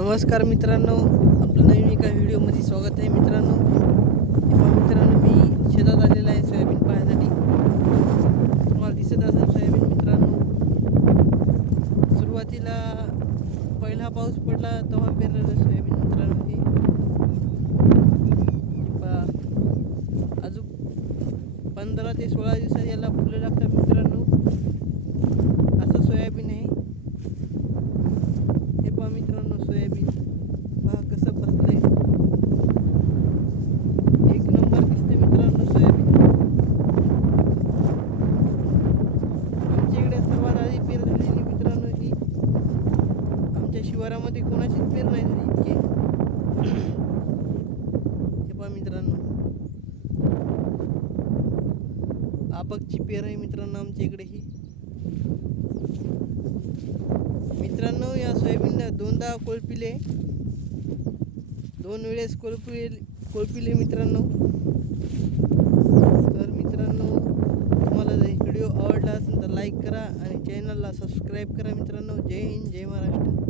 नमस्कार मित्रांनो, आपलं नवीन एका व्हिडिओमध्ये स्वागत आहे मित्रांनो. मित्रांनो, मी शेतात आलेला आहे सोयाबीन पाहण्यासाठी. तुम्हाला दिसत असेल सोयाबीन मित्रांनो. सुरुवातीला पहिला पाऊस पडला तेव्हा पेरलेलं सोयाबीन मित्रांनो. हे अजून 15 ते 16 दिवसात याला फुलं लागतात मित्रांनो. असं सोयाबीन आहे. हे पहा मित्रांनो, सोयाबीन पहा कसं बसलंय. एक नंबर दिसते मित्रांनो सोयाबीन. आमच्या इकडे सर्वात आधी पेर झालेली मित्रांनो ही. आमच्या शिवारामध्ये कोणाचीच पेर नाही झाली इतकी. हे पहा मित्रांनो, आबकची पेर आहे मित्रांनो आमच्या इकडे ही. मित्रांनो, या सोयाबीनला दोनदा कोळपिले, 2 वेळेस कोळपिले मित्रांनो. तर मित्रांनो, तुम्हाला जर व्हिडिओ आवडला असेल तर लाईक करा आणि चॅनलला सबस्क्राईब करा मित्रांनो. जय हिंद, जय महाराष्ट्र.